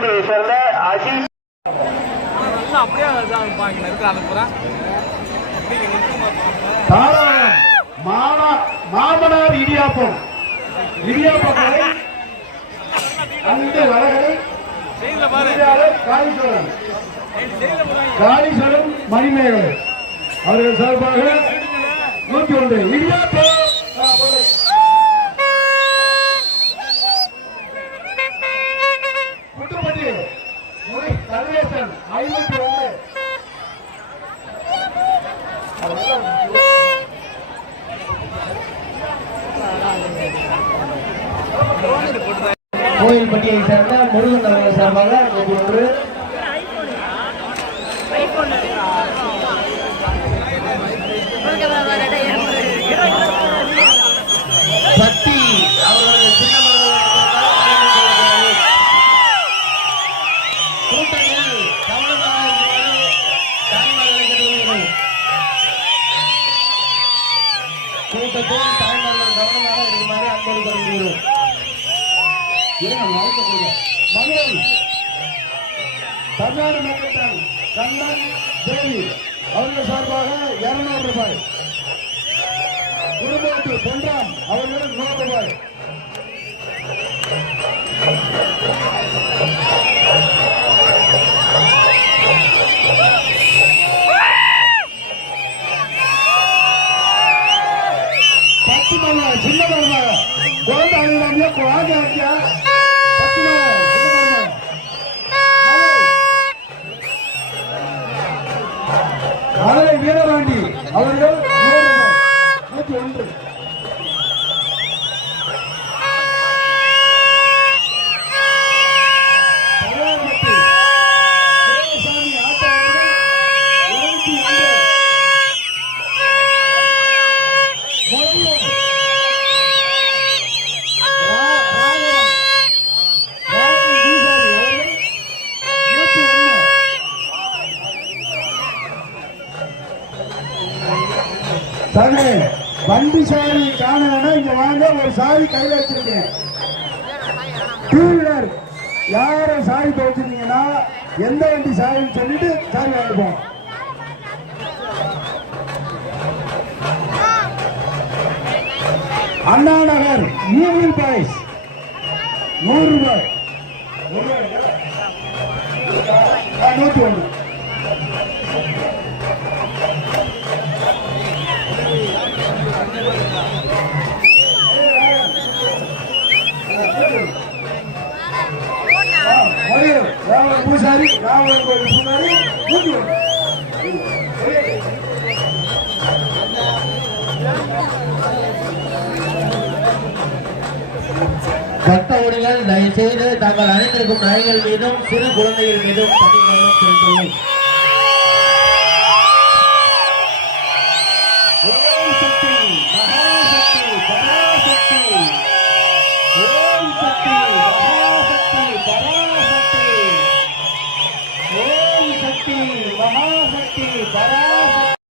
கோயில்பட்டியை சேர்ந்த அசில் அப்படியே மாமா மாமனார் இடியாப்பம். இடியாப்பம் அந்த வடகரை காளீஸ்வரன். செயலில் காளீஸ்வரன் மணிமேகலை. அவர்கள் சார்பாக நூற்றி ஒன்று இடியாப்பம். முறை சர்வேசன் ஒன்று கோயில்பட்டியை சேர்ந்த முருகன் அவர்கள் சார்பாக ஒன்று பக்தி அவர்கள் சின்ன கூட்டத்தில் கவனமாக இருக்குமாறு தாய்மார்களை கேட்டுக்கொள்கிறோம் கூட்டத்தில் தாய்மார்கள் கவனமாக இருக்குமாறு அன்போடு தொடங்குகிறோம் மகள் தமிழ்நாடு மக்கள் கண்ணன் தேவி அவர்கள் சார்பாக இருநூறு ரூபாய். குடும்பத்து பொன்றாம் அவர்கள் நூறு ரூபாய். சின்ன மருமக குழந்தை அழுகிறாங்க குழந்தை அடிச்சா மதுரை அவர்கள் நூற்றி ஒன்று. சகே வண்டி சாவி காணனா இங்க வாங்க ஒரு சாரி கையில வச்சிருக்கேன். டூ வீலர் யார சாரி துவச்சிருந்தீங்கன்னா எந்த வண்டி சாரின்னு சொல்லிட்டு சாரி வாங்கிப்போம் அண்ணா நகர் யூனியன் பிரைஸ் நூறு ரூபாய். நூறு ரூபாய் ஆ, நூத்தி ஒன்று. பூசாரி ராவணன் கோயில் பூசாரி ஊட்டி பக்த ஒடிகள் தயவுசெய்து தாங்கள் அணிந்திருக்கும் நாய்கள் மீதும் சிறு குழந்தைகள் மீதும் தனி பராசக்தி பராசக்தி பராசக்தி ஓம் சக்தி மகாசக்தி பரா